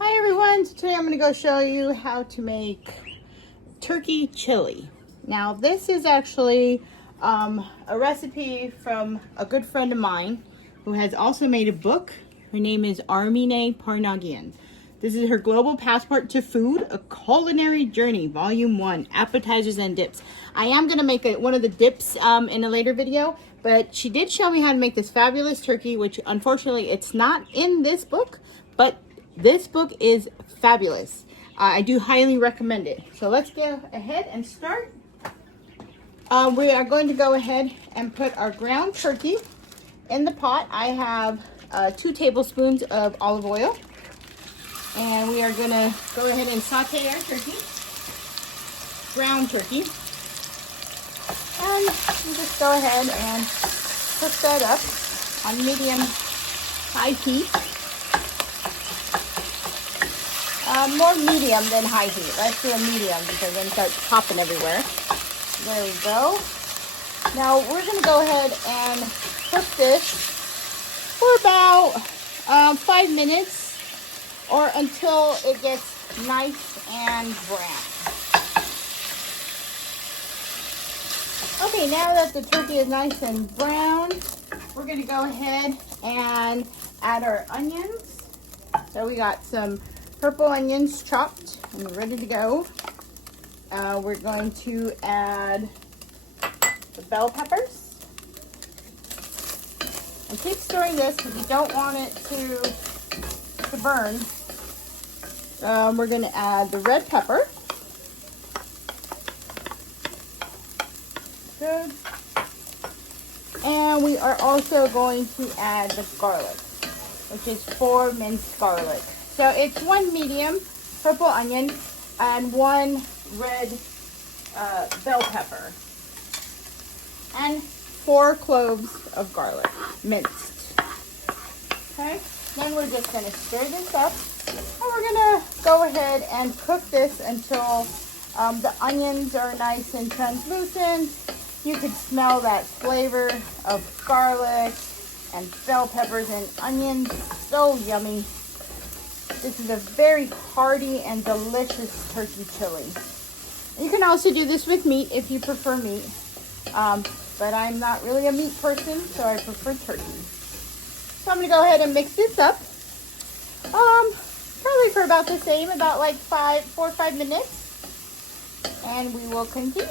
Hi everyone, so today I'm going to go show you how to make turkey chili. Now this is actually a recipe from a good friend of mine who has also made a book. Her name is Armine Parnagian. This is her Global Passport to Food, a Culinary Journey, Volume 1, Appetizers and Dips. I am going to make one of the dips in a later video, but she did show me how to make this fabulous turkey, which unfortunately it's not in this book, but this book is fabulous. I do highly recommend it. So let's go ahead and start. We are going to go ahead and put our ground turkey in the pot. I have 2 tablespoons of olive oil. And we are going to go ahead and saute our turkey, ground turkey. And we just go ahead and cook that up on medium-high heat. More medium than high heat. Let's do a medium because then it starts popping everywhere. There we go. Now we're going to go ahead and cook this for about 5 minutes. Or until it gets nice and brown. Okay, now that the turkey is nice and brown, we're going to go ahead and add our onions. So we got some purple onions chopped and ready to go. We're going to add the bell peppers. And keep stirring this because you don't want it to burn. We're going to add the red pepper. Good. And we are also going to add the garlic, which is 4 minced garlic. So it's 1 medium purple onion and 1 red bell pepper. And 4 cloves of garlic, minced. Okay. Then we're just going to stir this up, and we're going to go ahead and cook this until the onions are nice and translucent. You can smell that flavor of garlic and bell peppers and onions. So yummy. This is a very hearty and delicious turkey chili. You can also do this with meat if you prefer meat, but I'm not really a meat person, so I prefer turkey. So I'm going to go ahead and mix this up, probably for about the same, about like 4 or 5 minutes, and we will continue.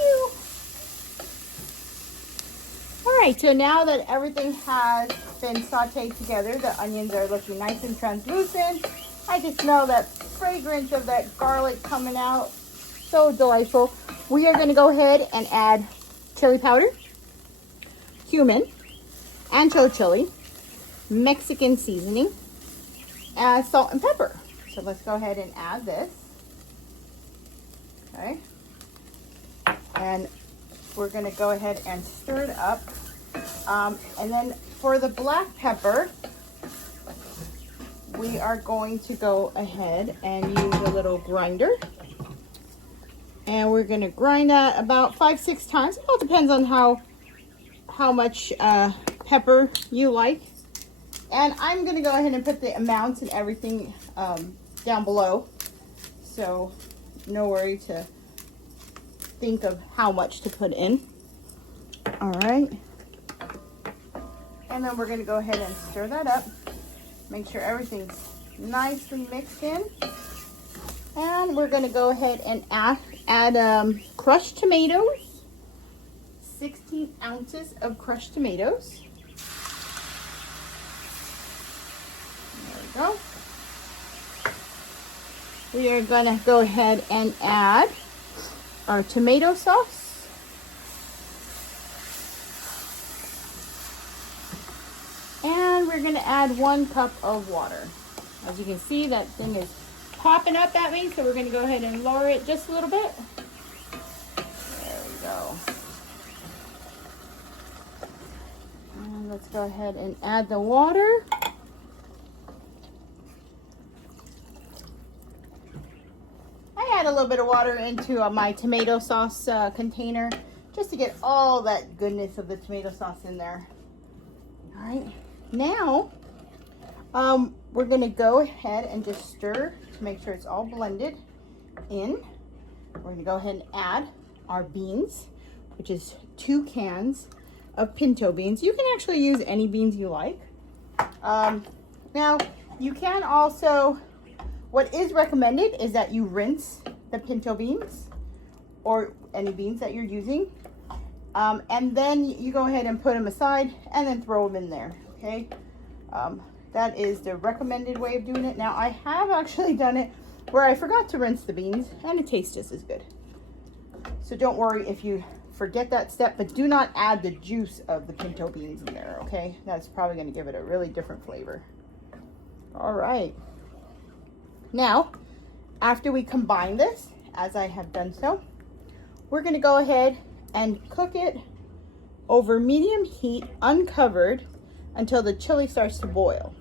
All right, so now that everything has been sauteed together, the onions are looking nice and translucent. I can smell that fragrance of that garlic coming out. So delightful. We are going to go ahead and add chili powder, cumin, Ancho chili, Mexican seasoning, and salt and pepper. So let's go ahead and add this. Okay. And we're going to go ahead and stir it up. And then for the black pepper, we are going to go ahead and use a little grinder. And we're going to grind that about 5-6 times. It all depends on how much pepper you like. And I'm going to go ahead and put the amounts and everything down below. So no worry to think of how much to put in. All right. And then we're going to go ahead and stir that up. Make sure everything's nicely mixed in. And we're going to go ahead and add crushed tomatoes. 16 ounces of crushed tomatoes. Go. We are going to go ahead and add our tomato sauce. And we're going to add 1 cup of water. As you can see, that thing is popping up at me, so we're going to go ahead and lower it just a little bit. There we go. And let's go ahead and add the water. Add a little bit of water into my tomato sauce container just to get all that goodness of the tomato sauce in there. All right, now we're gonna go ahead and just stir to make sure it's all blended in. We're gonna go ahead and add our beans, which is 2 cans of pinto beans. You can actually use any beans you like. Now, you can also, what is recommended is that you rinse the pinto beans or any beans that you're using. And then you go ahead and put them aside and then throw them in there, okay? That is the recommended way of doing it. Now, I have actually done it where I forgot to rinse the beans and it tastes just as good. So don't worry if you forget that step, but do not add the juice of the pinto beans in there, okay? That's probably gonna give it a really different flavor. All right. Now, after we combine this, as I have done so, we're gonna go ahead and cook it over medium heat, uncovered, until the chili starts to boil.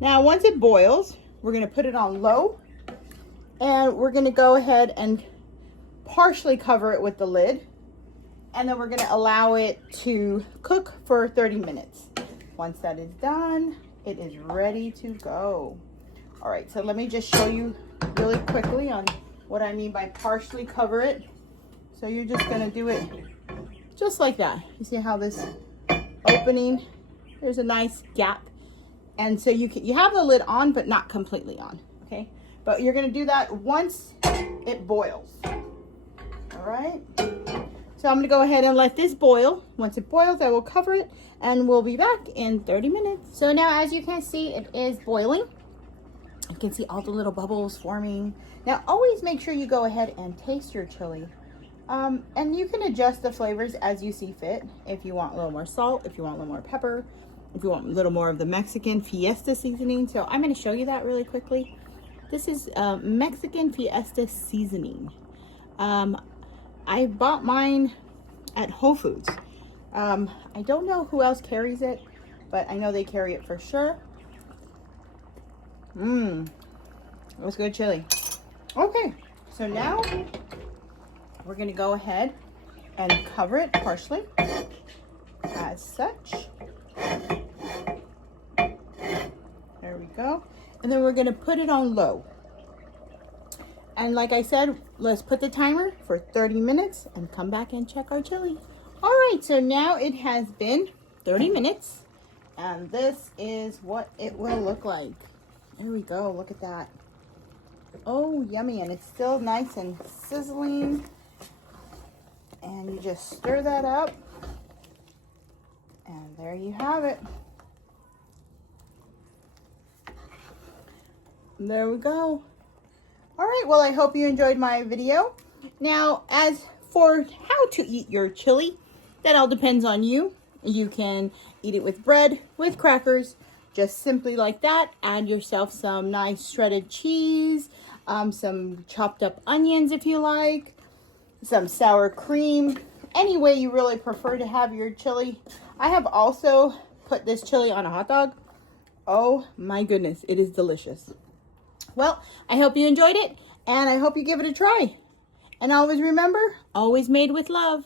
Now, once it boils, we're gonna put it on low, and we're gonna go ahead and partially cover it with the lid, and then we're gonna allow it to cook for 30 minutes. Once that is done, it is ready to go. All right, so let me just show you really quickly on what I mean by partially cover it. So you're just gonna do it just like that. You see how this opening, there's a nice gap. And so you have the lid on, but not completely on, okay? But you're gonna do that once it boils, all right? So I'm gonna go ahead and let this boil. Once it boils, I will cover it and we'll be back in 30 minutes. So now, as you can see, it is boiling. You can see all the little bubbles forming. Now, always make sure you go ahead and taste your chili. And you can adjust the flavors as you see fit. If you want a little more salt, if you want a little more pepper, if you want a little more of the Mexican Fiesta seasoning. So I'm gonna show you that really quickly. This is Mexican Fiesta seasoning. I bought mine at Whole Foods. I don't know who else carries it, but I know they carry it for sure. It was good chili. Okay, so now we're gonna go ahead and cover it partially, as such. There we go. And then we're gonna put it on low. And like I said, let's put the timer for 30 minutes and come back and check our chili. All right, so now it has been 30 minutes and this is what it will look like. There we go, look at that. Oh, yummy, and it's still nice and sizzling. And you just stir that up. And there you have it. There we go. All right, well, I hope you enjoyed my video. Now, as for how to eat your chili, that all depends on you. You can eat it with bread, with crackers, just simply like that. Add yourself some nice shredded cheese, some chopped up onions if you like, some sour cream, any way you really prefer to have your chili. I have also put this chili on a hot dog. Oh my goodness, it is delicious. Well, I hope you enjoyed it, and I hope you give it a try. And always remember, always made with love.